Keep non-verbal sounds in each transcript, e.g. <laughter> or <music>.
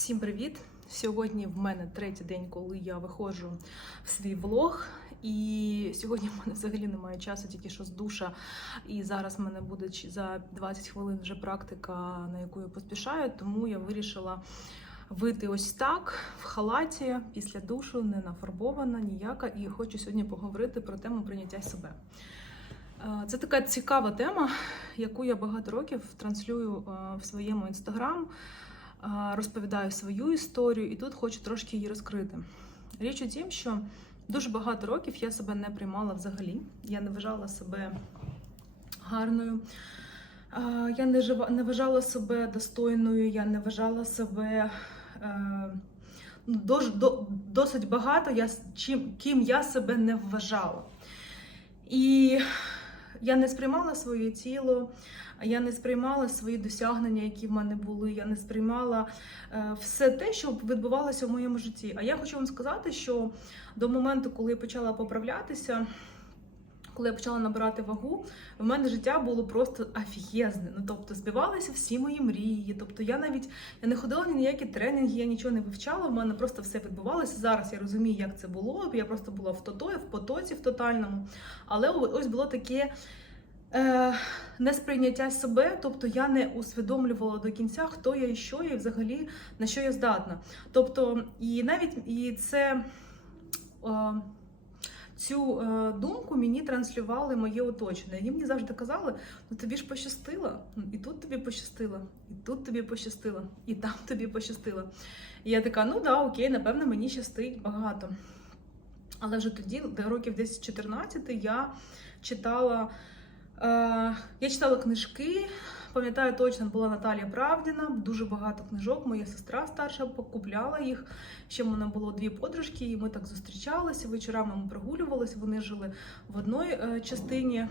Всім привіт! Сьогодні в мене третій день, коли я виходжу в свій влог. І сьогодні в мене взагалі немає часу, тільки що з душа. І зараз в мене буде за 20 хвилин вже практика, на яку я поспішаю. Тому я вирішила вийти ось так в халаті після душу, не нафарбована ніяка. І хочу сьогодні поговорити про тему прийняття себе. Е, Це така цікава тема, яку я багато років транслюю е, в своєму інстаграм розповідаю свою історію, і тут хочу трошки її розкрити. Річ у тім, що дуже багато років я себе не приймала взагалі. Я не вважала себе гарною, я не, вважала себе достойною, я не вважала себе. Е, ну, досить багато я, чим, ким я себе не вважала. І я не сприймала своє тіло, я не сприймала свої досягнення, які в мене були. Я не сприймала е, все те, що відбувалося в моєму житті. А я хочу вам сказати, що до моменту, коли я почала поправлятися, коли я почала набирати вагу, в мене життя було просто афієзне. Ну тобто збивалися всі мої мрії. Тобто я навіть я не ходила ні на які тренінги, я нічого не вивчала. В мене просто все відбувалося. Зараз я розумію, як це було. Я просто була в тото, в потоці в тотальному. Але ось було таке. Е, несприйняття себе, тобто я не усвідомлювала до кінця, хто я і що я, і взагалі на що я здатна. Тобто, і навіть і це е, цю е, думку мені транслювали моє оточення. І мені завжди казали: ну тобі ж пощастило, ну, і тут тобі пощастило, і тут тобі пощастило, і там <laughs> тобі пощастило. І я така, ну да, окей, напевно, мені щастить багато. Але вже тоді, до років десь 14, я читала. Е, Я читала книжки. Пам'ятаю, точно була Наталія Правдіна, дуже багато книжок. Моя сестра старша покупляла їх. Ще в мене було дві подружки, і ми так зустрічалися. Вечорами ми прогулювалися. Вони жили в одній е, частині е,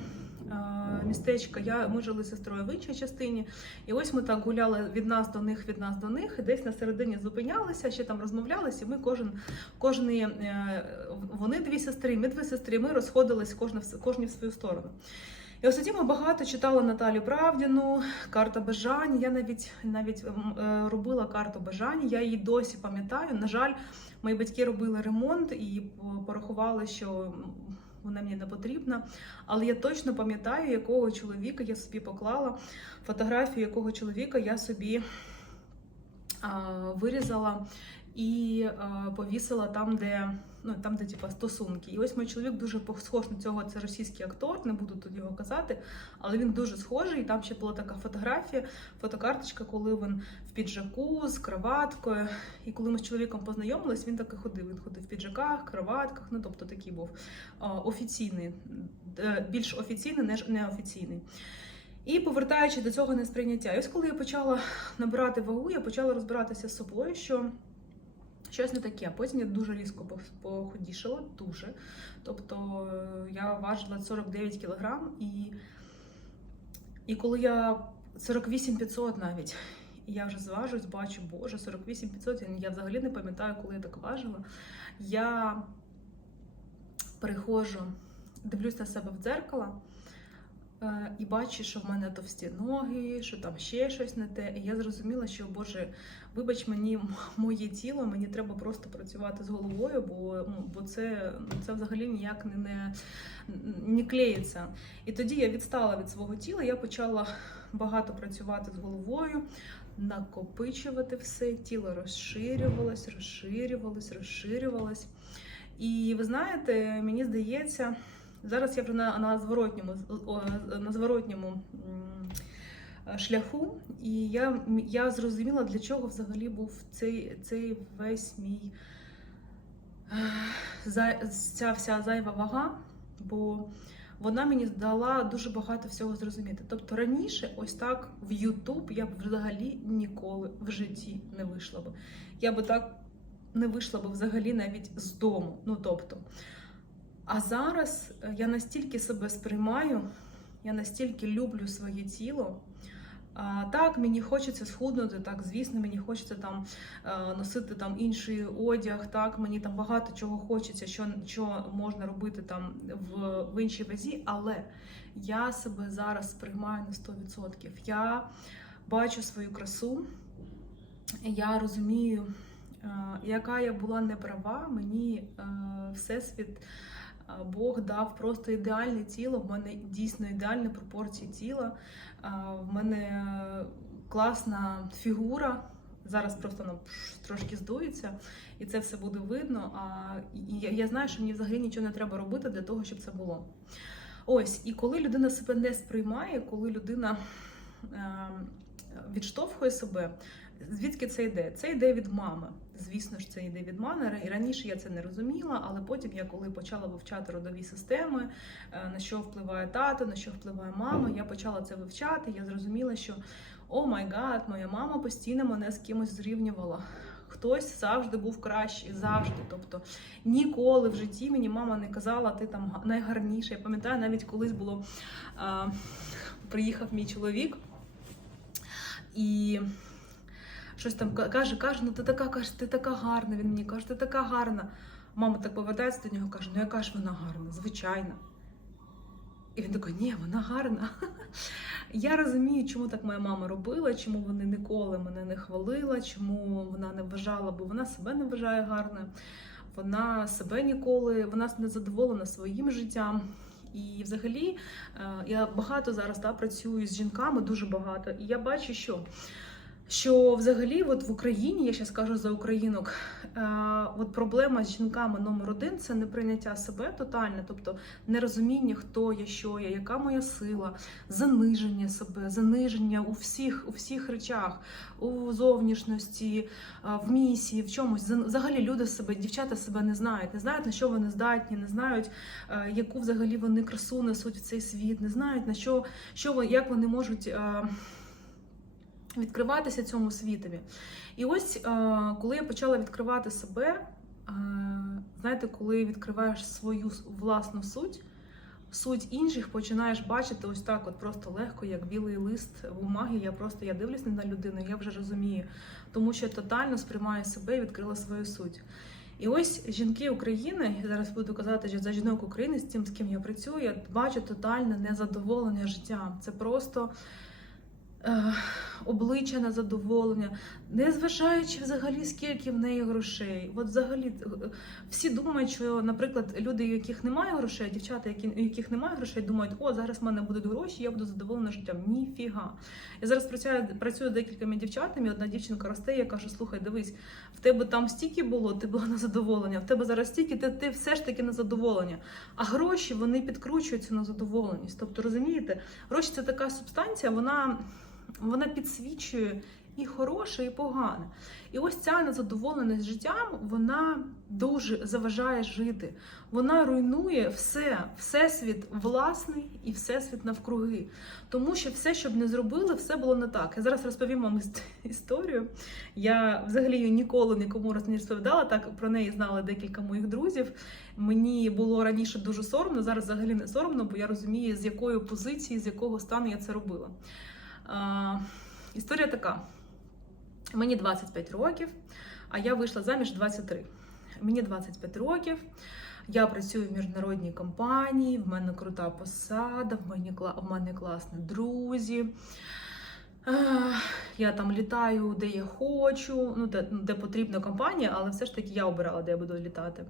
містечка. Я, ми жили з сестрою в іншій частині. І ось ми так гуляли від нас до них, від нас до них. І десь на середині зупинялися, ще там розмовлялися. Ми кожен, кожний, е, вони дві сестри, ми дві сестри. Ми розходились кожна в кожні в свою сторону. І ось багато читала Наталю Правдіну, карта бажань. Я навіть навіть е, робила карту бажань. Я її досі пам'ятаю. На жаль, мої батьки робили ремонт і порахували, що вона мені не потрібна. Але я точно пам'ятаю, якого чоловіка я собі поклала фотографію, якого чоловіка я собі вирізала і а, повісила там, де ну там, де типа стосунки. І ось мій чоловік дуже схож на цього. Це російський актор, не буду тут його казати, але він дуже схожий. І там ще була така фотографія, фотокарточка, коли він в піджаку з кроваткою. І коли ми з чоловіком познайомились, він так і ходив. Він ходив в піджаках, кроватках. Ну тобто такий був офіційний, е, більш офіційний, ніж неофіційний. І повертаючи до цього несприйняття, і ось коли я почала набирати вагу, я почала розбиратися з собою, що щось не таке. Потім я дуже різко пох- похудішала, дуже. Тобто е, я важила 49 кілограм, і, і коли я 48 500 навіть, і я вже зважусь, бачу, боже, 48 500, я- взагалі не пам'ятаю, коли я так важила. Я приходжу, дивлюсь на себе в дзеркало. Е, І бачу, що в мене товсті ноги, що там ще щось не те. І я зрозуміла, що Боже, вибач мені моє тіло, мені треба просто працювати з головою, бо, ну, бо це, це взагалі ніяк не, не, не клеїться. І тоді я відстала від свого тіла, я почала багато працювати з головою, накопичувати все, тіло розширювалось, розширювалось, розширювалось. І ви знаєте, мені здається. Зараз я вже на, на зворотньому на зворотньому шляху, і я, я зрозуміла, для чого взагалі був цей, цей весь мій е, ця вся зайва вага, бо вона мені дала дуже багато всього зрозуміти. Тобто раніше, ось так в Ютуб я б взагалі ніколи в житті не вийшла б. Я би так не вийшла б взагалі навіть з дому. Ну тобто. А зараз е, я настільки себе сприймаю, я настільки люблю своє тіло. Так, мені хочеться схуднути, так, звісно, мені хочеться там е, носити там інший одяг, так, мені там багато чого хочеться, що, що можна робити там в, в іншій вазі, але я себе зараз сприймаю на 100%. Я бачу свою красу, я розумію, е, яка я була неправа, мені е, Всесвіт. Бог дав просто ідеальне тіло. В мене дійсно ідеальні пропорції тіла. В мене е, класна фігура. Зараз просто вона трошки здується, і це все буде видно. А я, я знаю, що мені взагалі нічого не треба робити для того, щоб це було. Ось, і коли людина себе не сприймає, коли людина е, відштовхує себе, звідки це йде? Це йде від мами. Звісно ж, це йде від мами. Раніше я це не розуміла, але потім я, коли почала вивчати родові системи, е, на що впливає тато, на що впливає мама, я почала це вивчати. Я зрозуміла, що о май гад, моя мама постійно мене з кимось зрівнювала. Хтось завжди був кращий, завжди. Тобто ніколи в житті мені мама не казала, ти там га- найгарніша. Я пам'ятаю, навіть колись було а, приїхав мій чоловік і щось там каже, каже, ну ти така каже, ти така гарна. Він мені каже, ти така гарна. Мама так повертається до нього, каже, ну яка ж вона гарна, звичайно. І він такий, ні, вона гарна. <laughs> Я розумію, чому так моя мама робила, чому вони ніколи мене не хвалила, чому вона не вважала, бо вона себе не вважає гарною. Вона себе ніколи, вона не задоволена своїм життям. І взагалі е, я багато зараз да, працюю з жінками, дуже багато. І я бачу, що, що взагалі от в Україні, я зараз кажу за українок, е, от проблема з жінками номер один це неприйняття себе тотальне, тобто нерозуміння, хто я, що я, яка моя сила, заниження себе, заниження у всіх, у всіх речах, у зовнішності, а, в місії, в чомусь. За- Взагалі люди себе, дівчата себе не знають, не знають, на що вони здатні, не знають, е, яку взагалі вони красу несуть в цей світ, не знають, на що, що як вони можуть. е, Відкриватися цьому світові. І ось е, коли я почала відкривати себе, е, знаєте, коли відкриваєш свою власну суть, суть інших починаєш бачити ось так, от просто легко, як білий лист бумаги. Я просто я дивлюсь на людину, я вже розумію, тому що я тотально сприймаю себе і відкрила свою суть. І ось жінки України, я зараз буду казати що за жінок України, з тим, з ким я працюю, я бачу тотальне незадоволення життям. Це просто е, обличчя незадоволення, незважаючи взагалі, скільки в неї грошей. От взагалі е, всі думають, що, наприклад, люди, у яких немає грошей, дівчата, які, у яких немає грошей, думають, о, зараз в мене будуть гроші, я буду задоволена життям. Ніфіга. Я зараз працюю, працюю декількома дівчатами. Одна дівчинка росте, я кажу, слухай, дивись, в тебе там стільки було, ти була на задоволення, в тебе зараз стільки, ти, ти все ж таки на задоволення. А гроші вони підкручують цю незадоволеність. Тобто, розумієте, гроші це така субстанція, вона, вона підсвічує і хороше, і погане. І ось ця незадоволеність життям, вона дуже заважає жити. Вона руйнує все, всесвіт власний і всесвіт навкруги. Тому що все, що б не зробили, все було не так. Я зараз розповім вам історію. Я взагалі її ніколи нікому не розповідала. Так про неї знали декілька моїх друзів. Мені було раніше дуже соромно, зараз взагалі не соромно, бо я розумію, з якої позиції, з якого стану я це робила. Історія така: мені 25 років, а я вийшла заміж 23. Мені 25 років. Я працюю в міжнародній компанії, в мене крута посада, в мене, в мене класні друзі. Я там літаю, де я хочу, ну де, де потрібна компанія, але все ж таки я обирала, де я буду літати.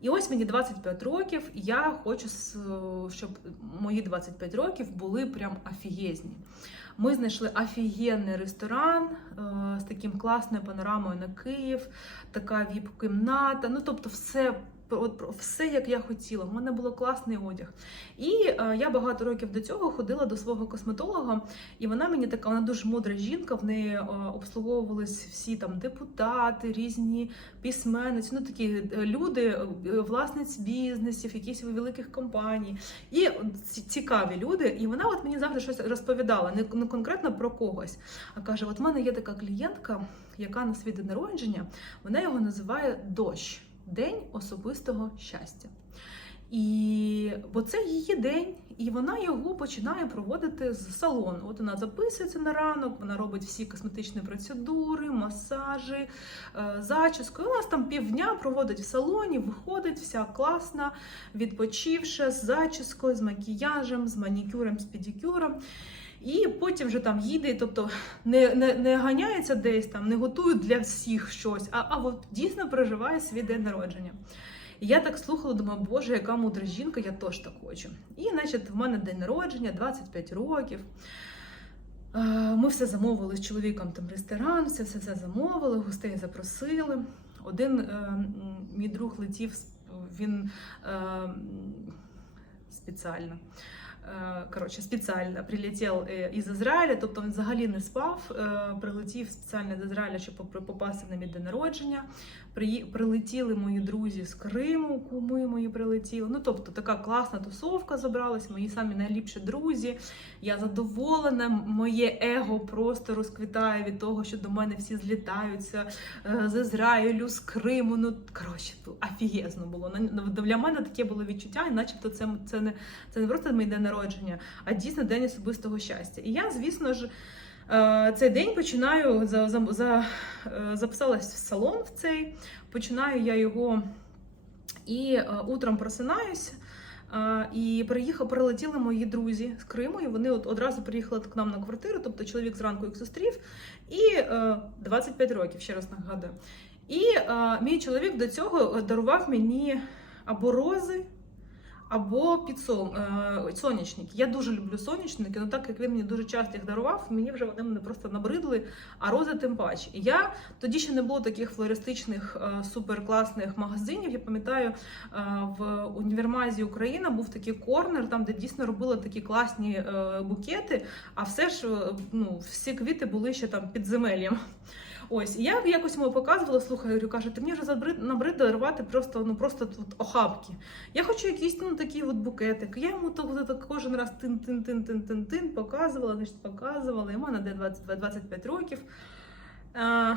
І ось мені 25 років, і я хочу, щоб мої 25 років були прям офігезні. Ми знайшли офігенний ресторан е, з таким класною панорамою на Київ, така віп-кімната. Ну, тобто, все, про- все як я хотіла. У мене було класний одяг. І е, я багато років до цього ходила до свого косметолога, і вона мені така, вона дуже мудра жінка. В неї е, обслуговувались всі там депутати, різні письменниці, ну такі е, люди, е, власниць бізнесів, якісь великих компаній. І ці- цікаві люди. І вона от мені завжди щось розповідала, не, не конкретно про когось. А каже: От в мене є така клієнтка, яка на свій народження, вона його називає дощ, день особистого щастя. І бо це її день, і вона його починає проводити з салону. От вона записується на ранок, вона робить всі косметичні процедури, масажі, е, зачіску. І нас там півдня проводить в салоні, виходить вся класна, відпочивша, з зачіскою, з макіяжем, з манікюром, з педикюром. І потім вже там їде, тобто не, не, не ганяється десь там, не готує для всіх щось, а, а от дійсно проживає свій день народження. І я так слухала, думаю, боже, яка мудра жінка, я теж так хочу. І, значить, в мене день народження, 25 років. Е, Ми все замовили з чоловіком там ресторан, все все, все замовили, гостей запросили. Один е, мій друг летів, він е, спеціально. Е, Коротше, спеціально прилетів е, із Ізраїля, тобто він взагалі не спав. е, Прилетів спеціально з Ізраїля, щоб попасти на мій день народження. Прилетіли мої друзі з Криму, куми мої прилетіли. Ну тобто така класна тусовка зібралась, мої самі найліпші друзі. Я задоволена, моє его просто розквітає від того, що до мене всі злітаються е, з Ізраїлю, з Криму. Ну коротше, то офігезно було. Для мене таке було відчуття, і начебто це, це не це не просто мій день народження, а дійсно день особистого щастя. І я, звісно ж. Е, Цей день починаю за, за, за е, записалась в салон в цей. Починаю я його і е, утром просинаюсь. І приїхав, прилетіли мої друзі з Криму, і вони от одразу приїхали к нам на квартиру. Тобто чоловік зранку їх зустрів, і е, 25 років, ще раз нагадую. І мій чоловік до цього дарував мені або рози, або підсол, е, сонячники. Я дуже люблю сонячники, але так як він мені дуже часто їх дарував, мені вже вони мене просто набридли, а рози тим паче. І я тоді ще не було таких флористичних е, суперкласних магазинів. Я пам'ятаю, е, в універмазі Україна був такий корнер, там де дійсно робили такі класні букети, а все ж ну, всі квіти були ще там під підземеллям. Ось, я якось йому показувала, слухай, говорю, каже, ти мені вже забрид, набрид дарувати просто, ну, просто тут охапки. Я хочу якийсь ну, такий от букетик. Я йому так, так кожен раз тин-тин-тин-тин-тин показувала, значить, показувала. Йому на 22, 25 років. А,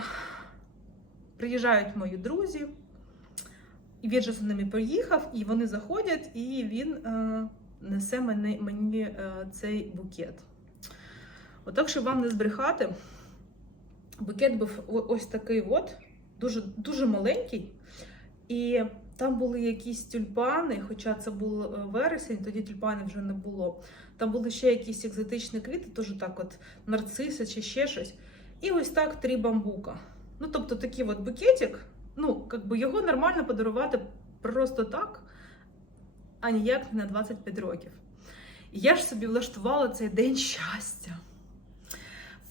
приїжджають мої друзі, і він же за ними приїхав, і вони заходять, і він е, несе мені, мені е, цей букет. Отак, щоб вам не збрехати, букет був ось такий от, дуже, дуже маленький. І там були якісь тюльпани, хоча це був е, вересень, тоді тюльпанів вже не було. Там були ще якісь екзотичні квіти, теж так от нарциси чи ще щось. І ось так три бамбука. Ну, тобто такий от букетик, ну, як би його нормально подарувати просто так, а ніяк не на 25 років. І я ж собі влаштувала цей день щастя.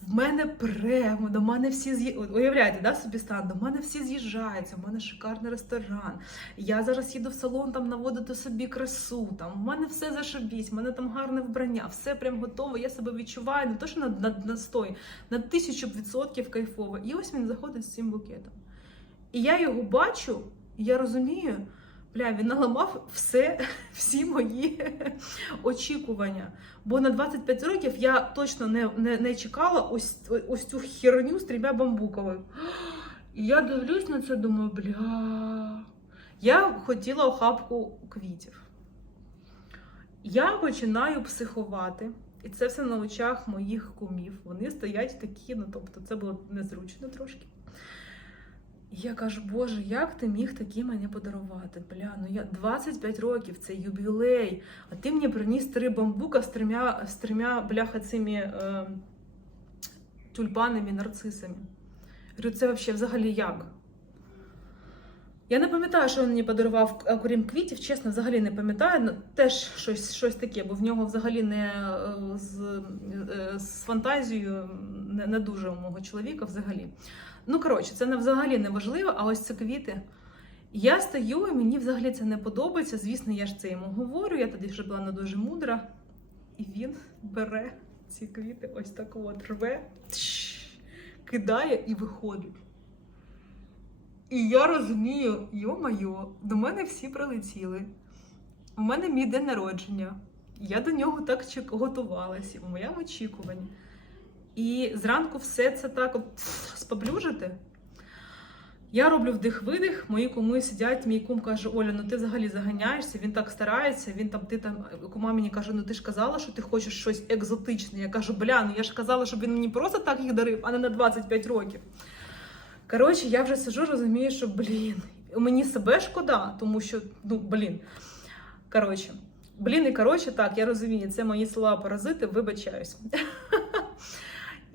В мене прямо, до мене всі з'ї... Уявляєте, да, собі стан, до мене всі з'їжджаються, в мене шикарний ресторан. Я зараз їду в салон там наводити собі красу. Там в мене все зашибісь, в мене там гарне вбрання, все прям готово. Я себе відчуваю не то, що на, на, на 100, на тисячу відсотків кайфово. І ось він заходить з цим букетом. І я його бачу, і я розумію, бля, він наламав все, <laughs> всі мої <laughs> очікування. Бо на 25 років я точно не, не, не чекала ось, ось цю херню з трьома бамбуковими. <gasps> І я дивлюсь на це, думаю, бля. Я хотіла охапку квітів. Я починаю психувати. І це все на очах моїх кумів. Вони стоять такі, ну тобто це було незручно трошки. Я кажу, Боже, як ти міг такі мені подарувати? Бля, ну я 25 років, це юбілей. А ти мені приніс три бамбука з трьома, з трьома бляха цими е, тюльпанами, нарцисами. Я Говорю, це взагалі як? Я не пам'ятаю, що він мені подарував окрім квітів, чесно, взагалі не пам'ятаю. Ну, Теж щось, щось таке, бо в нього взагалі не е, з, е, з фантазією не, не дуже у мого чоловіка взагалі. Ну, коротше, це не взагалі не важливо, а ось це квіти. Я стою, і мені взагалі це не подобається. Звісно, я ж це йому говорю. Я тоді вже була не дуже мудра. І він бере ці квіти, ось так от рве, кидає і виходить. І я розумію, йо-майо, до мене всі прилетіли. У мене мій день народження. Я до нього так готувалася в моєму очікуванні. І зранку все це так от споблюжити. Я роблю вдих-видих, мої куми сидять, мій кум каже, Оля, ну ти взагалі заганяєшся, він так старається, він там, ти там, кума мені каже, ну ти ж казала, що ти хочеш щось екзотичне. Я кажу, бля, ну я ж казала, щоб він мені просто так їх дарив, а не на 25 років. Коротше, я вже сижу, розумію, що блін, мені себе шкода, тому що, ну блін. Коротше, Блін, і коротше, так, я розумію, це мої слова паразити, вибачаюсь. <laughs>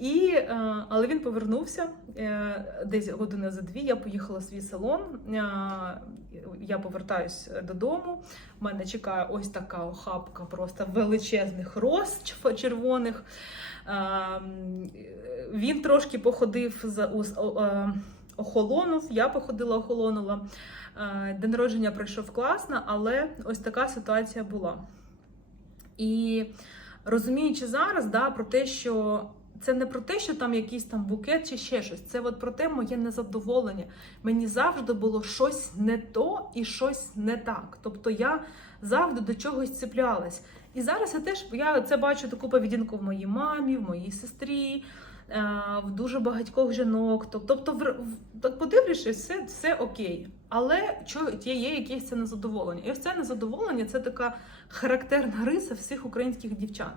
Е, але він повернувся е, десь години за дві. Я поїхала в свій салон. е, Я повертаюсь додому. У мене чекає ось така охапка просто величезних роз червоних. Ем, Він трошки походив е, охолонув. Я походила, охолонула. Е, День народження пройшов класно, але ось така ситуація була. І розуміючи зараз, да, про те, що це не про те, що там якийсь там букет чи ще щось. Це от про те моє незадоволення. Мені завжди було щось не то і щось не так. Тобто я завжди до чогось цеплялась. І зараз я теж я це бачу таку поведінку в моїй мамі, в моїй сестрі, е, в дуже багатьох жінок. Тобто, в, подивлячись, все, все окей. Але є, якесь це незадоволення. І ось це незадоволення це така характерна риса всіх українських дівчат.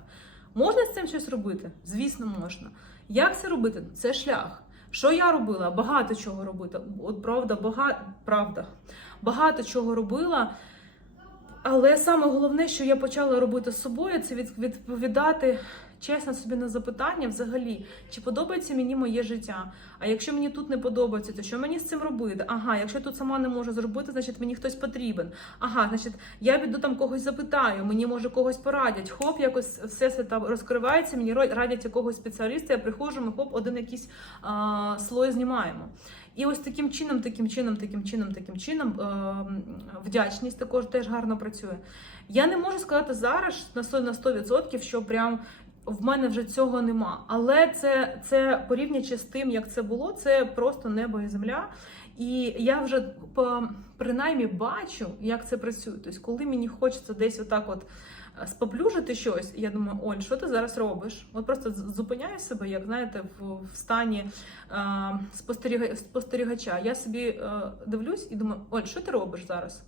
Можна з цим щось робити? Звісно, можна. Як це робити? Це шлях. Що я робила? Багато чого робити. От правда, багато, правда, багато чого робила. Але саме головне, що я почала робити з собою, це відповідати чесно собі на запитання взагалі, чи подобається мені моє життя. А якщо мені тут не подобається, то що мені з цим робити? Ага, якщо я тут сама не можу зробити, значить мені хтось потрібен. Ага, значить, я піду там когось запитаю, мені може когось порадять. Хоп, якось все там розкривається, мені радять якогось спеціаліста, я приходжу, ми хоп, один якийсь а, слой знімаємо. І ось таким чином, таким чином, таким чином, таким чином е, вдячність також теж гарно працює. Я не можу сказати зараз на 100%, що прям в мене вже цього нема. Але це, це порівнюючи з тим, як це було, це просто небо і земля. І я вже принаймні бачу, як це працює. Тобто, коли мені хочеться десь отак от споплюжити щось, я думаю, Оль, що ти зараз робиш? От просто зупиняю себе, як знаєте, в, в стані е, спостеріга, спостерігача. Я собі е, дивлюсь і думаю, Оль, що ти робиш зараз?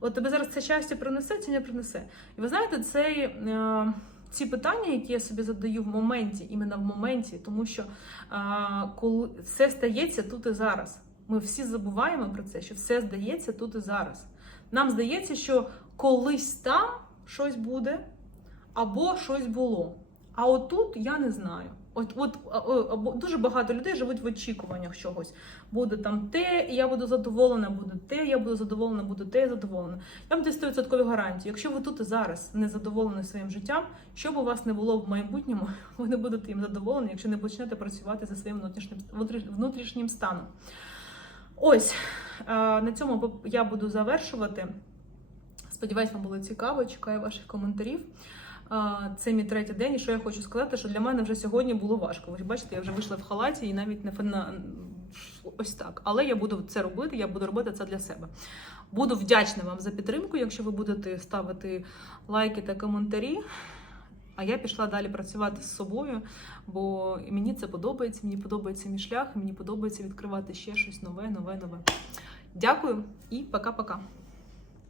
От тебе зараз це щастя принесе чи не принесе? І ви знаєте, цей. Е, ці питання, які я собі задаю в моменті, іменно в моменті, тому що а, коли все стається тут і зараз. Ми всі забуваємо про це, що все здається тут і зараз. Нам здається, що колись там щось буде, або щось було. А отут я не знаю. От, от дуже багато людей живуть в очікуваннях чогось. Буде там те, і я буду задоволена, буде те, я буду задоволена, буде те, я задоволена. Я вам даю 100% гарантію. Якщо ви тут і зараз не задоволені своїм життям, що б у вас не було в майбутньому, <laughs> ви не будете їм задоволені, якщо не почнете працювати за своїм внутрішнім внутрішнім станом. Ось е, на цьому я буду завершувати. Сподіваюсь, вам було цікаво. Чекаю ваших коментарів. Це мій третій день, і що я хочу сказати, що для мене вже сьогодні було важко. Ви бачите, я вже вийшла в халаті і навіть не на ось так. Але я буду це робити, я буду робити це для себе. Буду вдячна вам за підтримку, якщо ви будете ставити лайки та коментарі. А я пішла далі працювати з собою, бо мені це подобається, мені подобається мій шлях, мені подобається відкривати ще щось нове, нове, нове. Дякую і пока-пока.